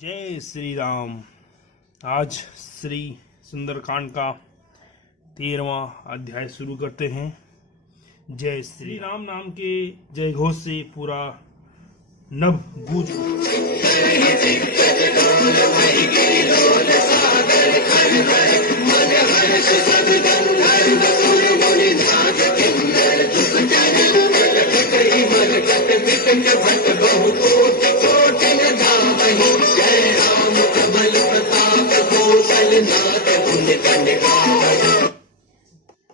जय श्री राम। आज श्री सुंदरकांड का 13वां अध्याय शुरू करते हैं। जय श्री राम नाम के जय घोष से पूरा नभ गूंज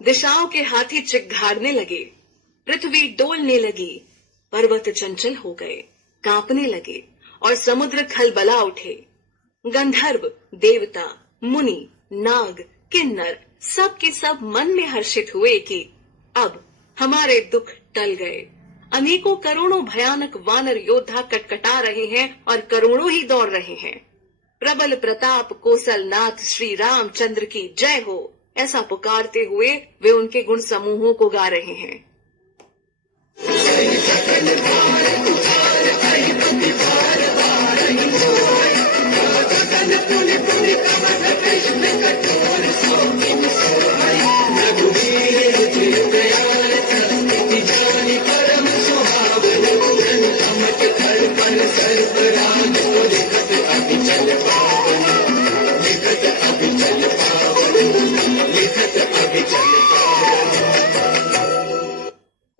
दिशाओं के हाथी चिघाड़ने लगे, पृथ्वी डोलने लगी, पर्वत चंचल हो गए, कांपने लगे और समुद्र खलबला उठे। गंधर्व, देवता, मुनि, नाग, किन्नर सब के सब मन में हर्षित हुए कि अब हमारे दुख टल गए। अनेकों करोड़ों भयानक वानर योद्धा कटकटा रहे हैं और करोड़ों ही दौड़ रहे हैं। प्रबल प्रताप कौशलनाथ श्री रामचंद्र की जय हो, ऐसा पुकारते हुए वे उनके गुण समूहों को गा रहे हैं।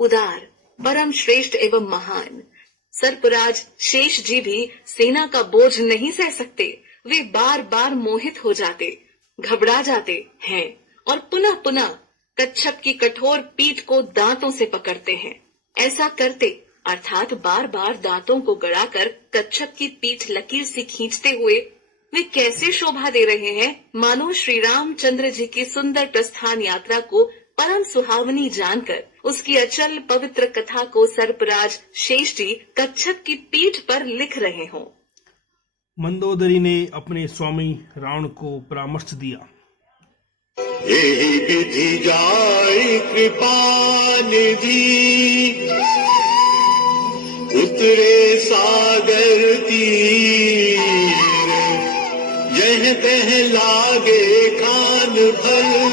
उदार, परम श्रेष्ठ एवं महान सर्पराज शेष जी भी सेना का बोझ नहीं सह सकते। वे बार बार मोहित हो जाते, घबरा जाते हैं और पुनः पुनः कच्छप की कठोर पीठ को दांतों से पकड़ते हैं। ऐसा करते अर्थात बार बार दांतों को गड़ाकर कच्छप की पीठ लकीर से खींचते हुए वे कैसे शोभा दे रहे हैं, मानो श्री रामचंद्र जी की सुंदर प्रस्थान यात्रा को परम सुहावनी जानकर उसकी अचल पवित्र कथा को सर्पराज शेष जी कच्छप की पीठ पर लिख रहे हों। मंदोदरी ने अपने स्वामी रावण को परामर्श दिया। यही विधि जाय कृपा निधि, उतरे सागर तीर, यह तह लागे कान भर,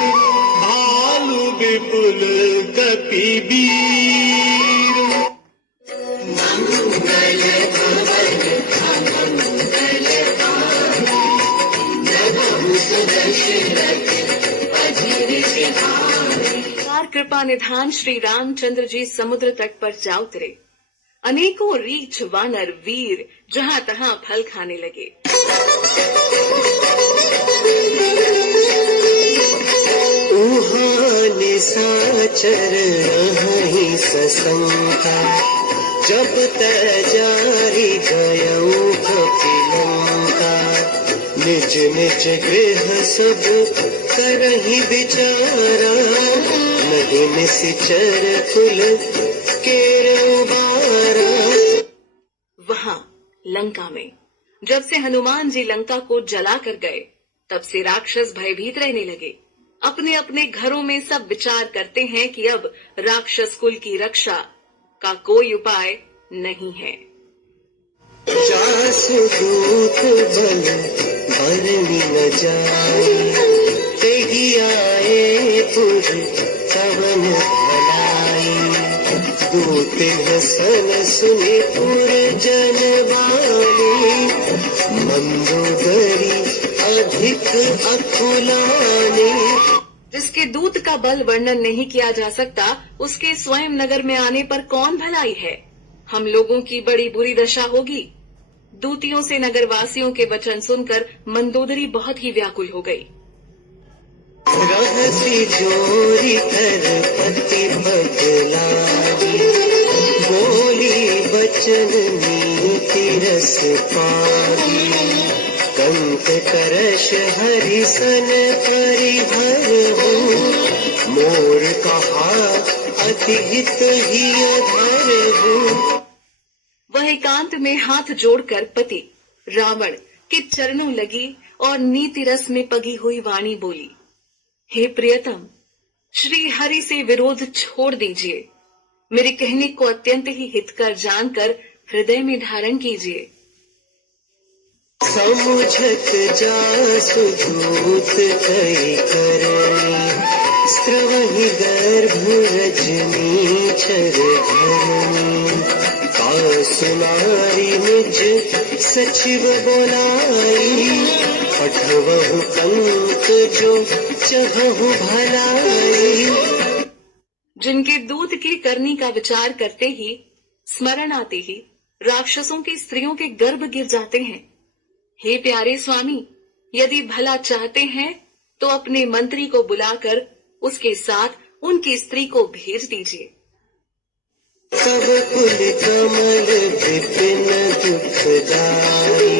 भालू विपुल कपिबीर। कृपा निधान श्री रामचंद्र जी समुद्र तट पर जा उतरे। अनेकों रीछ वानर वीर जहां तहां फल खाने लगे। निशाचर रहि सशंका, जब तजारी गयऊ कपिलंका, निज निज गृह सब करहि विचारा, नहीं निशिचर कुल केरबारा। वहां लंका में जब से हनुमान जी लंका को जला कर गए, तब से राक्षस भयभीत रहने लगे। अपने अपने घरों में सब विचार करते हैं कि अब राक्षस कुल की रक्षा का कोई उपाय नहीं है। जासु दूत बल बरनी न जाए, तेहि आए पुर कवन भलाई, दूत हसन सुने पुर जनवानी, मंदोदरी अधिक अकुलानी। जिसके दूत का बल वर्णन नहीं किया जा सकता, उसके स्वयं नगर में आने पर कौन भलाई है। हम लोगों की बड़ी बुरी दशा होगी। दूतियों से नगरवासियों के वचन सुनकर मंदोदरी बहुत ही व्याकुल हो गई। रहसी जोरी कर पति बदलाई, बोली बचन नीति रस पाई, कंक करश हरिसन परिहर हो, मोर कहा अति हित ही धर हो। वह एकांत में हाथ जोड़कर पति रावण के चरणों लगी और नीति रस में पगी हुई वाणी बोली, हे प्रियतम, श्री हरि से विरोध छोड़ दीजिए। मेरे कहने को अत्यंत ही हितकर जानकर हृदय में धारण कीजिए। समुझत जासु दूत कई करनी स्त्रवहि गर्भ रजनी चर धरनी कासु नारी निज सचिव बोलाई पठवहु पंत जो चहहु भलाई। जिनके दूत की करनी का विचार करते ही स्मरण आते ही राक्षसों की स्त्रियों के गर्भ गिर जाते हैं। हे प्यारे स्वामी, यदि भला चाहते हैं तो अपने मंत्री को बुलाकर उसके साथ उनकी स्त्री को भेज दीजिए। तब कुल कमल विपिन दुखदाई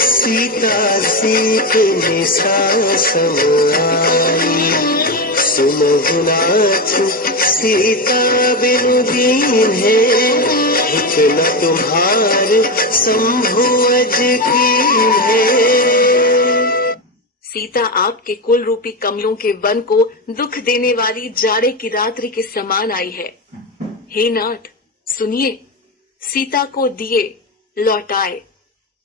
सीता सीत निशा समाई सुमहुनाथ सीता बिनु दीन है हित न तुम्हार शंभु अज कीन है। सीता आपके कुल रूपी कमलों के वन को दुख देने वाली जाड़े की रात्रि के समान आई है। हे नाथ, सुनिए, सीता को दिए लौटाए,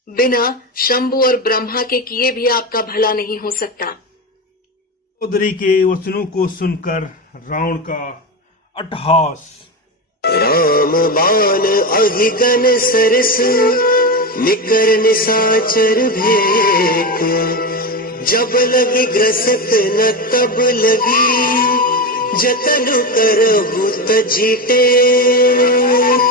बिना शंभु और ब्रह्मा के किए भी आपका भला नहीं हो सकता। उदरी के वचनों को सुनकर रावण का अट्टहास। राम बाण अहिगन सरस निकर निसाचर भेक जब लगी ग्रसत न तब लगी जतन करहु तजी टेक।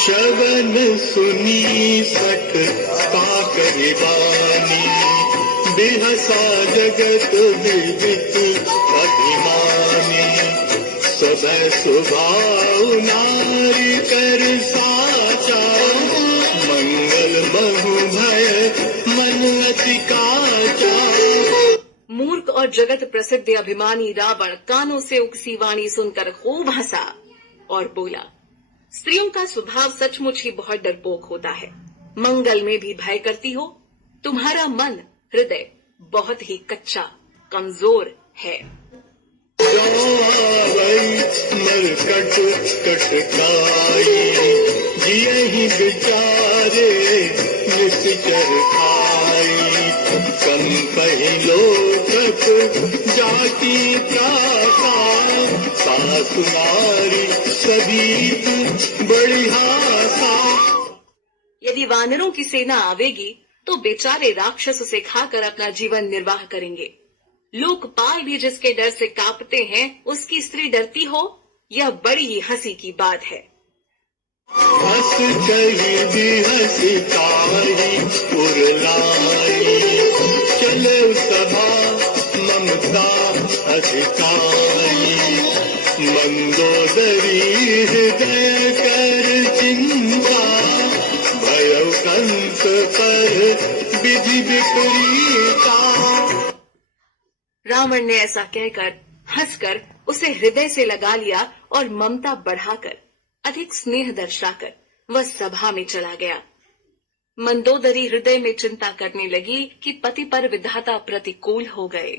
श्रवण सुनी सठ पाकर बानी बिहसा जगत विदित अभिमानी सदै स्वभाव नारी कर साचा मंगल बहु भय मन अति काचा। मूर्ख और जगत प्रसिद्ध अभिमानी रावण कानों से उगसी वाणी सुनकर खूब हंसा और बोला, स्त्रियों का स्वभाव सचमुच ही बहुत डरपोक होता है। मंगल में भी भय करती हो। तुम्हारा मन हृदय बहुत ही कच्चा कमजोर है। मरकट कटकाई जियहि बिचारे निश्चर खाई कंपहि लोकक जाति प्राता सासु नारी सभी बड़ी हासा। यदि वानरों की सेना आवेगी तो बेचारे राक्षस उसे खाकर अपना जीवन निर्वाह करेंगे। लोकपाल भी जिसके डर से कांपते हैं उसकी स्त्री डरती हो, यह बड़ी ही हंसी की बात है। हंस चही भी हंसी ताही उरलाई चले सभा ममता अधिकारी मंदोदरी हृदय कर चिंता भय कंस पर विधि विपरीता। रावण ने ऐसा कहकर हंसकर उसे हृदय से लगा लिया और ममता बढ़ाकर अधिक स्नेह दर्शाकर वह सभा में चला गया। मंदोदरी हृदय में चिंता करने लगी कि पति पर विधाता प्रतिकूल हो गए।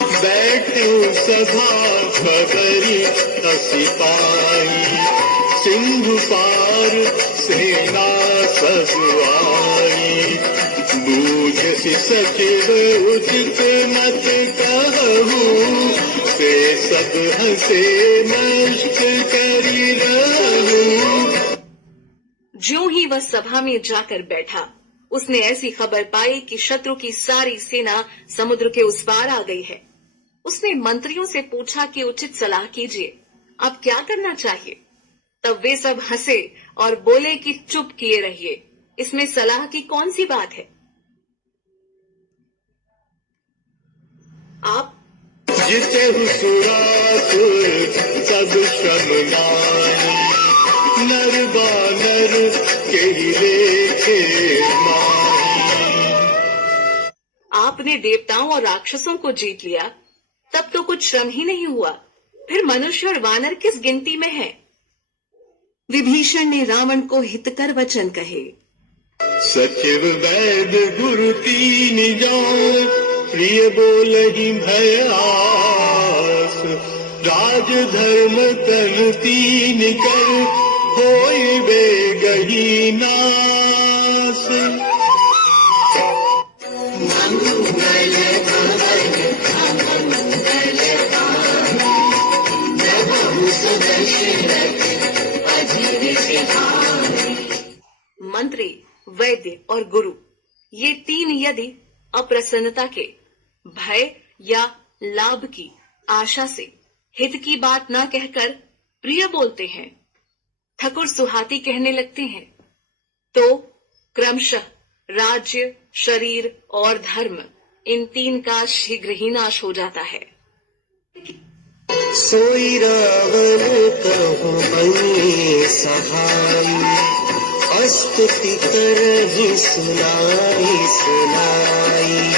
बैठे सभा खबरी सिपाही सिंधु पार सेना सजुआई बूझ सचिव उचित मत कहूँ से सब हंसे नष्ट करी रहूं। ज्यों ही वह सभा में जाकर बैठा, उसने ऐसी खबर पाई कि शत्रु की सारी सेना समुद्र के उस पार आ गई है। उसने मंत्रियों से पूछा कि उचित सलाह कीजिए, अब क्या करना चाहिए। तब वे सब हंसे और बोले कि चुप किए रहिए, इसमें सलाह की कौन सी बात है। आप जिते सुरासुर सब श्रम नारी नर बानर के ही लेखे माही। आपने देवताओं और राक्षसों को जीत लिया, तब तो कुछ श्रम ही नहीं हुआ। फिर मनुष्य और वानर किस गिनती में है? विभीषण ने रावण को हितकर वचन कहे। सचिव वैद गुरु तीन जाओ, प्रिय बोलहि भय आस। राज धर्म तन तीन कर, होई बेगहि नास। मंत्री, वैद्य और गुरु, ये तीन यदि अप्रसन्नता के, भय या लाभ की आशा से हित की बात ना कहकर प्रिय बोलते हैं, ठकुर सुहाती कहने लगते हैं, तो क्रमशः राज्य, शरीर और धर्म, इन तीन का शीघ्र ही नाश हो जाता है। सोई रावण कहु बनी सहाय, स्तुति करहि सुनाई सुनाई।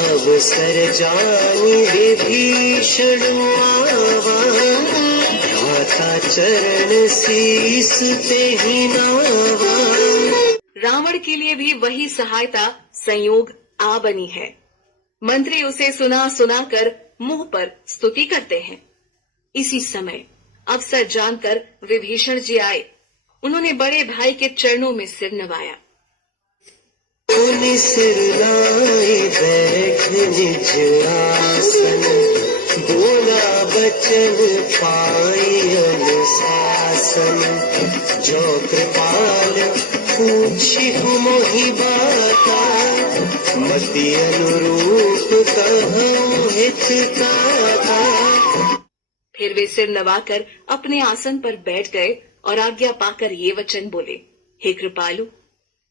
अवसर जानि विभीषण आवा, माता चरण शीस तेहि नावा। रावण के लिए भी वही सहायता संयोग आ बनी है। मंत्री उसे सुना सुनाकर मुंह पर स्तुति करते हैं। इसी समय अवसर जानकर विभीषण जी आए। उन्होंने बड़े भाई के चरणों में सिर नवाया। पुनि सिर नाई बैठ निज आसन, बोला बचन पाई अनुशासन। जो कृपाल पूछी मोहि बाता, मति अनुरूप कहूँ हित ताता। फिर वे सिर नवाकर अपने आसन पर बैठ गए और आज्ञा पाकर ये वचन बोले, हे कृपालु,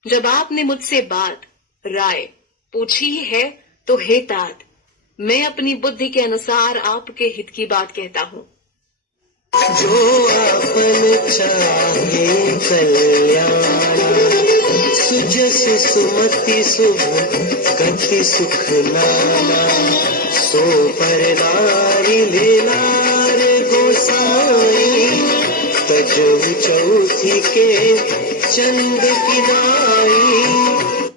जब आपने मुझसे बात राय पूछी ही है, तो हे तात, मैं अपनी बुद्धि के अनुसार आपके हित की बात कहता हूँ। जो आपन चाहे कल्याण, सुजस सुमति शुभ गति सुख नाना। सो पर नारी लीलार गोसाई, तजहु चौथी के चंद किनाई।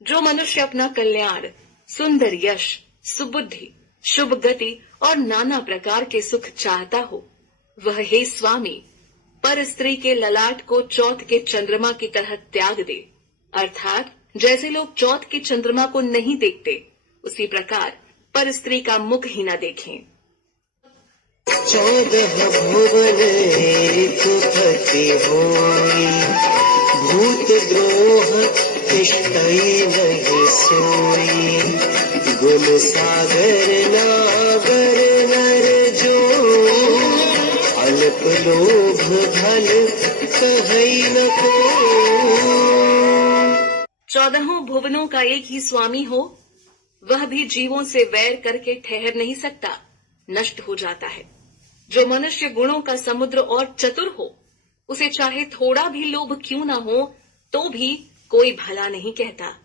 जो मनुष्य अपना कल्याण, सुंदर यश, सुबुद्धि, शुभ गति और नाना प्रकार के सुख चाहता हो, वह हे स्वामी पर स्त्री के ललाट को चौथ के चंद्रमा की तरह त्याग दे। अर्थात जैसे लोग चौथ के चंद्रमा को नहीं देखते, उसी प्रकार पर स्त्री का मुख ही न देखें। 14 भुवन एक पति होई, भूत द्रोह तिष्ठई नहीं सोई। गुण सागर नागर नर जो, अल्प लोभ भल कहई न को। 14 भुवनों का एक ही स्वामी हो, वह भी जीवों से वैर करके ठहर नहीं सकता, नष्ट हो जाता है। जो मनुष्य गुणों का समुद्र और चतुर हो, उसे चाहे थोड़ा भी लोभ क्यों न हो, तो भी कोई भला नहीं कहता।